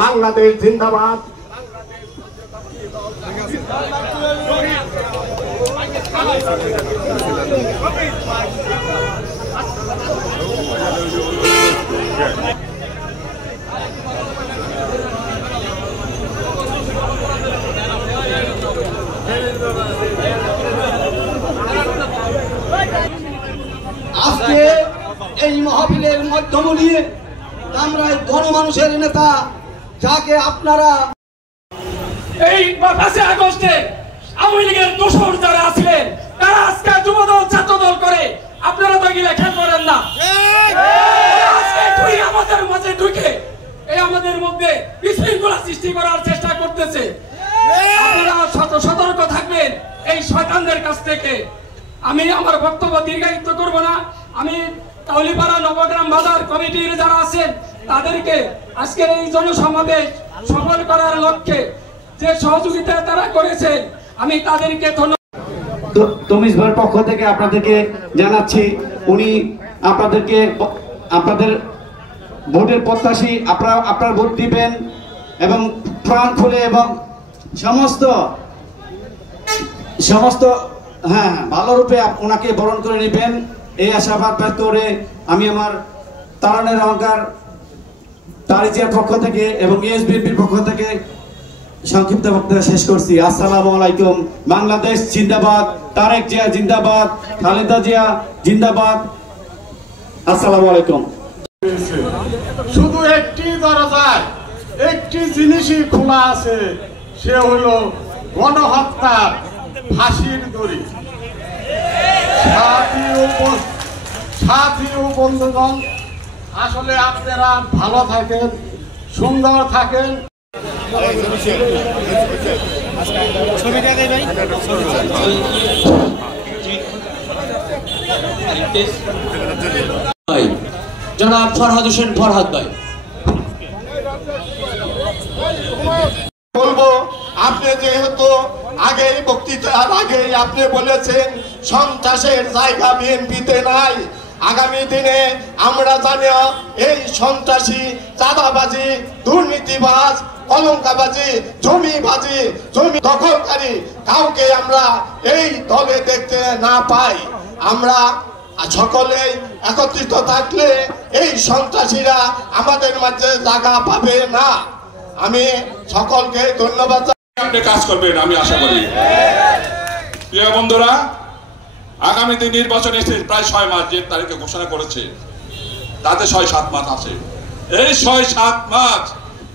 বাংলাদেশ জিন্দাবাদ। আজকে এই মাহফিলের মাধ্যম দিয়ে আমরা গণমানুষের নেতা যাকে আপনারা এই 5 আগস্টে আওয়ামী লীগের দোসর যারা আছিলেন তারা আজকে যুবদল ছাত্রদল করে আপনারা তো এগুলো খেয়াল করেন না। আজকে তুই আমাদের মাঝে ঢুকে এই আমাদের মধ্যে বিশৃঙ্খলা সৃষ্টি করার চেষ্টা করতেছে। আপনারা সতর্ক থাকবেন এই শয়তানদের কাছ থেকে। আমি আমার বক্তব্য দীর্ঘায়িত করব না। আমি কাউলিপাড়া নবগ্রাম বাজার কমিটির যারা আছেন তাদেরকে আজকের এই জনসমাবেশ সফল করার লক্ষ্যে যে সহযোগিতা তারা করেছে আমি তাদেরকে ধন্যবাদ। তমিজ ভাইয়ের পক্ষ থেকে আপনাদেরকে জানাচ্ছি, উনি আপনাদের ভোটের প্রত্যাশী, আপনারা ভোট দিবেন এবং প্রাণ খুলে এবং সমস্ত ভালো রূপে ওনাকে বরণ করে নেবেন এই আশাবাদ ব্যক্ত করে আমি আমার তারানের অহংকার তারিজিয়ার পক্ষ থেকে এবং এসবিএনপির পক্ষ থেকে সংক্ষিপ্ত বক্তব্য শেষ করছি। আসসালামু আলাইকুম। বাংলাদেশ জিন্দাবাদ, তারেক জিয়া জিন্দাবাদ, খালেদা জিয়া জিন্দাবাদ। আসসালামু আলাইকুম। শুধু একটি দরজায় একটি জিনিসই খোলা আছে, সে হলো গণহত্যার ফাঁসির দড়ি। সাথী ও বন্ধুগণ, আসলে আপনারা ভালো থাকেন, সুন্দর থাকেন। জনাব ফরহাদ হোসেন ফরহাদ ভাই বলবো, আপনি যেহেতু আগেই বক্তৃতার আগেই আপনি বলেছেন সন্ত্রাসের জায়গা বিএনপিতে নাই, আগামী দিনে আমরা জানি এই সন্ত্রাসী, চাঁদাবাজি, দুর্নীতিবাজ, কলঙ্কাবাজি, জমিবাজি, জমি দখলকারী কাউকে আমরা এই দলে দেখতে না পাই। আমরা সকলে একত্রিত থাকলে এই সন্ত্রাসীরা আমাদের মাঝে জায়গা পাবে না। আমি সকলকে ধন্যবাদ। আপনি কাজ করবেন আমি আশা করি। প্রিয় বন্ধুরা, আগামী দিন নির্বাচন এসে প্রায় 6 মাস যে তারিখে ঘোষণা করেছে, তাতে 6-7 মাস আছে। এই 6-7 মাস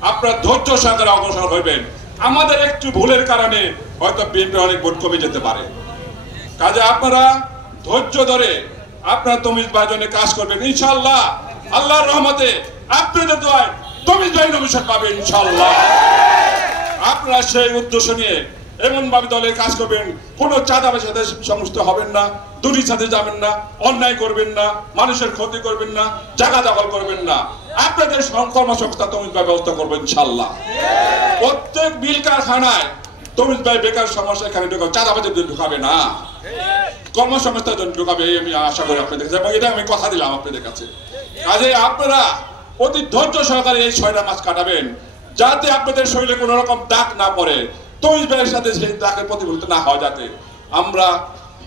আপনার ধৈর্য সহকারে অগ্রসর হইবেন। আমাদের একটু ভুলের কারণে হয়তো বিএনপি অনেক ভোট কমে যেতে পারে। কাজে আপনারা ধৈর্য ধরে আপনার তমিজ ভাইয়ের জন্য কাজ করবেন ইনশাআল্লাহ। আল্লাহর রহমতে আপনাদের দোয়ায় তমিজ ভাই নমিশন পাবেন ইনশাআল্লাহ। আপনারা সেই উদ্দেশ্য নিয়ে এমন ভাবে দলের কাজ করবেন, কোন চাঁদাবাজের সাথে সংযুক্ত হবেন না, দুর্নীতির সাথে যাবেন না, অন্যায় করবেন না, মানুষের ক্ষতি করবেন না, জায়গা দখল করবেন না। আপনাদের কর্মসংস্থান তমিজ ভাই ব্যবস্থা করবেন ইনশাআল্লাহ। প্রত্যেক বিল কারখানায় তমিজ ভাই বেকার সমস্যা এখানে ঢুকাবে, চাঁদাবাজের ঢুকাবে না, কর্মসংস্থার জন্য ঢুকাবে আমি আশা করি আপনাদের কাছে, এবং এটা আমি কথা দিলাম আপনাদের কাছে। কাজে আপনারা অতি ধৈর্য সহকারে এই 6টা মাস কাটাবেন, যাতে আপনাদের শরীরে কোন রকম দাগ না পড়ে, তমিজ ভাইয়ের সাথে সেই দাগের প্রতিফলিত না হয়। যাতে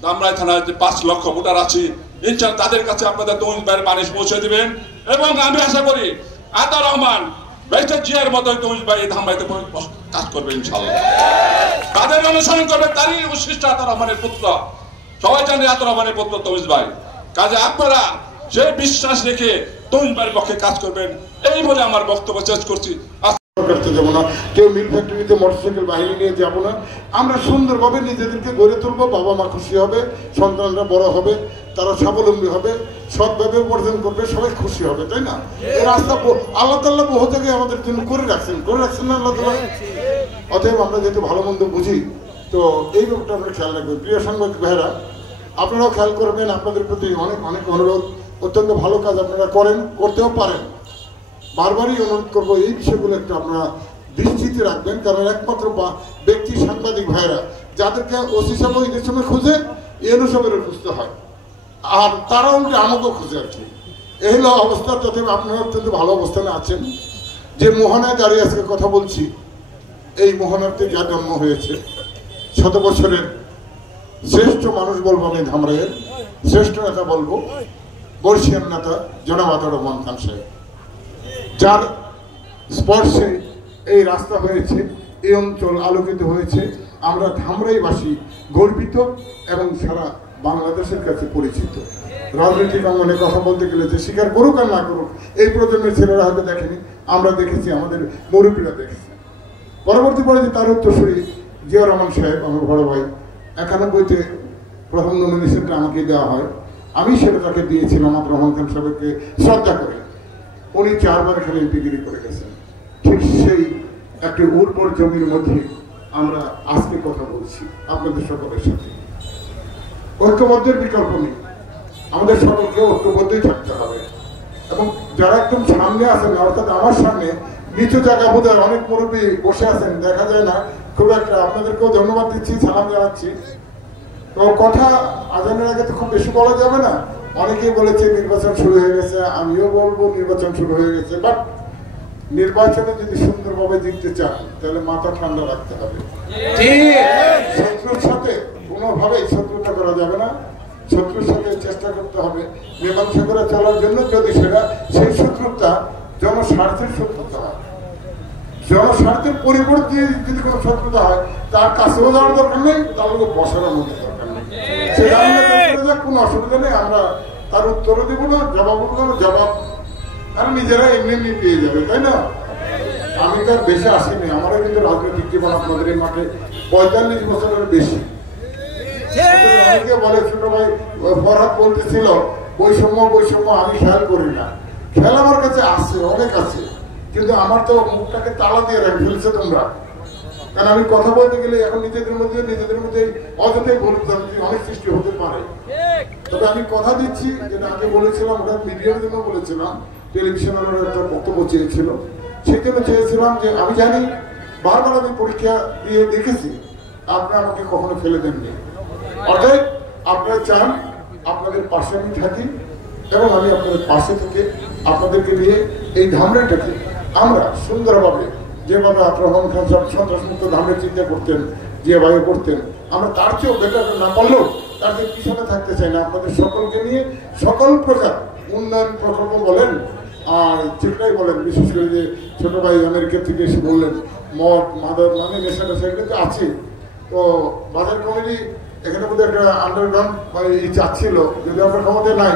আমরা থানায় যে 5 লক্ষ ভোটার আছি, ইনশাআল্লাহ তাদের কাছে আপনাদের তমিজ ভাইয়ের বাণী পৌঁছে দিবেন। এবং আমি আশা করি আতাউর রহমান ব্যারিস্টার জিয়ার মতোই তমিজ ভাই এই ধামবাইতে কাজ করবে ইনশাআল্লাহ। তাদের অনুসরণ করবে, তারই উৎকৃষ্ট আতাউর রহমানের পুত্র, সবাই জানে আতাউর রহমানের পুত্র তমিজ ভাই। কাজে আপনারা সেই বিশ্বাস রেখে তমিজ ভাইয়ের পক্ষে কাজ করবেন, এই বলে আমার বক্তব্য শেষ করছি। করতে যাবো না, কেউ মিল ফ্যাক্টরিতে মোটরসাইকেল বাহিনী নিয়ে যাব না। আমরা সুন্দরভাবে নিজেদেরকে গড়ে তুলবো, বাবা মা খুশি হবে, সন্তানরা বড় হবে, তারা স্বাবলম্বী হবে, সৎভাবে উপার্জন করবে, সবাই খুশি হবে, তাই না? এই রাস্তা আল্লাহ তাআলা বহু জায়গায় আমাদের জন্য করে রাখছেন না আল্লাহ তাআলা। অতএব আমরা যেহেতু ভালো মন্দ বুঝি, তো এই ব্যাপারটা আমরা খেয়াল রাখবেন। প্রিয় সাংবাদিক ভাইরা, আপনারাও খেয়াল করবেন। আপনাদের প্রতি অনেক অনেক অনুরোধ, অত্যন্ত ভালো কাজ আপনারা করেন, করতেও পারেন। বারবারই অনুরোধ করবো এই বিষয়গুলো একটু আপনারা দৃষ্টিতে রাখবেন, কারণ একমাত্র ব্যক্তি সাংবাদিক ভাইরা যাদেরকে ওসি সাহেব ঈদের সময় খুঁজে এনও সাহেবেরও খুঁজতে হয়, আর তারাও আমাকেও খুঁজে আর কি। এই হলো অবস্থা। তথাপি আপনারা অত্যন্ত ভালো অবস্থানে আছেন। যে মোহনায় দাঁড়িয়ে আজকে কথা বলছি, এই মোহনাতে যা জন্ম হয়েছে, 100 বছরের শ্রেষ্ঠ মানুষ বলবো আমি ধামরাইয়ের, শ্রেষ্ঠ নেতা বলবো বর্ষিয়ান নেতা জনাব আতাউর রহমান খান সাহেব, যার স্পর্শে এই রাস্তা হয়েছে, এই অঞ্চল আলোকিত হয়েছে। আমরা ধামরাইবাসী গর্বিত এবং সারা বাংলাদেশের কাছে পরিচিত। রাজনৈতিক অঙ্গনে কথা বলতে গেলে যে স্বীকার করুক আর না করুক, এই প্রজন্মের ছেলেরা হয়তো দেখেনি, আমরা দেখেছি, আমাদের মুরব্বীরা দেখেছি। পরবর্তী পর্যায়ে তার উত্তরসূরি জিয়া রহমান সাহেব, আমার বড় ভাই, 91-তে প্রথম নমিনেশনটা আমাকে দেওয়া হয়, আমি সেটা তাকে দিয়েছিলাম আতাউর রহমান খান সাহেবকে শ্রদ্ধা করে। উনি 4 বার এখানে এমপিগিরি করে গেছেন। ঠিক সেই একটি উর্বর জমির মধ্যে আমরা আজকে কথা বলছি আপনাদের সকলের সাথে। ঐক্যবদ্ধের বিকল্প নেই, আমাদের সকলকে ঐক্যবদ্ধই থাকতে হবে। এবং যারা একদম সামনে আছেন, অর্থাৎ আমার সামনে নিচু জায়গা বোধহয় অনেক মুরব্বী বসে আছেন, দেখা যায় না খুব একটা, আপনাদেরকেও ধন্যবাদ দিচ্ছি, সালাম জানাচ্ছি। তো কথা আজানের আগে তো খুব বেশি বলা যাবে না। অনেকেই বলেছে নির্বাচন শুরু হয়ে গেছে, আমিও বলবো নির্বাচন শুরু হয়ে গেছে, বাট নির্বাচনে যদি সুন্দরভাবে জিততে চান তাহলে মাথা ঠান্ডা রাখতে হবে। শত্রুর সাথে কোনোভাবেই শত্রুতা করা যাবে না, শত্রুর সাথে চেষ্টা করতে হবে মীমাংসা করে চলার জন্য, যদি সেটা সেই শত্রুতা জনস্বার্থের শত্রুতা হয়। জনস্বার্থের পরিবর্তে যদি কোনো শত্রুতা হয়, তার কাছেও যাওয়ার দরকার নেই, তার লোক বসার মধ্যে দরকার নেই, সেটা আমরা কোনো অসুবিধা নেই। আমরা তার উত্তরও দিব না, জবাবও দিব না, জবাব তারা নিজেরা এমনি এমনি পেয়ে যাবে, তাই না? আমি তো আর বেশি আসিনি, আমারও কিন্তু রাজনৈতিক জীবন আপনাদের এই মাঠে 45 বছরের বেশি। অনেকে বলে ছোট ভাই ফরহাদ বলতেছিল বৈষম্য বৈষম্য, আমি খেয়াল করি না। খেয়াল আমার কাছে আছে, অনেক আছে, কিন্তু আমার তো মুখটাকে তালা দিয়ে রেখে ফেলছে তোমরা। কারণ আমি কথা বলতে গেলে এখন নিজেদের মধ্যে অযথাই ভুলভ্রান্তি অনেক সৃষ্টি হতে পারে। তবে আমি কথা দিচ্ছি, যেটা আগে বলেছিলাম, ওটা মিডিয়ার জন্য বলেছিলাম, টেলিভিশনের একটা বক্তব্য চেয়েছিল, সেই জন্য চেয়েছিলাম যে আমি জানি বারবার আমি পরীক্ষা দিয়ে দেখেছি আপনারা আমাকে কখনো ফেলে দেননি। অর্থাৎ আপনারা চান আপনাদের পাশে আমি থাকি এবং আমি আপনাদের পাশে থেকে আপনাদেরকে নিয়ে এই ধামরাইটাকে আমরা সুন্দরভাবে, যেভাবে আতাউর রহমান খান সাহেব সন্ত্রাসমুক্ত ধামরাই চিন্তা করতেন, যে ভাবে করতেন, আমরা তার চেয়েও বেটার না পারলেও তার যে পিছনে থাকতে চাই না। আপনাদের সকলকে নিয়ে সকল প্রকার উন্নয়ন প্রকল্প বলেন আর যেটাই বলেন, বিশেষ করে যে ছোট ভাই আমেরিকা থেকে এসে বললেন মদ মাদক মানে নেশা টেশা, এগুলো তো আছে। তো বাজার কমিটি এখানে মধ্যে একটা আন্ডারগ্রাউন্ড চাচ্ছিল, যদি আপনার ক্ষমতা নাই,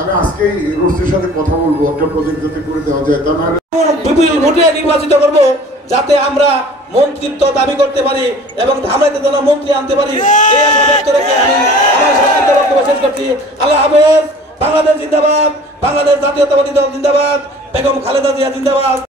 আমি আজকেই রুস্তির সাথে কথা বলবো একটা প্রজেক্ট যাতে করে দেওয়া যায়। তা না বিপুল ভোটে নির্বাচিত করব, যাতে আমরা মন্ত্রিত্ব দাবি করতে পারি এবং ধামরাইতে যেন মন্ত্রী আনতে পারি, এই আশা ব্যক্ত রেখে আমি আমার সংক্ষিপ্ত বক্তব্য শেষ করছি। আল্লাহ হাফেজ। বাংলাদেশ জিন্দাবাদ, বাংলাদেশ জাতীয়তাবাদী দল জিন্দাবাদ, বেগম খালেদা জিয়া জিন্দাবাদ।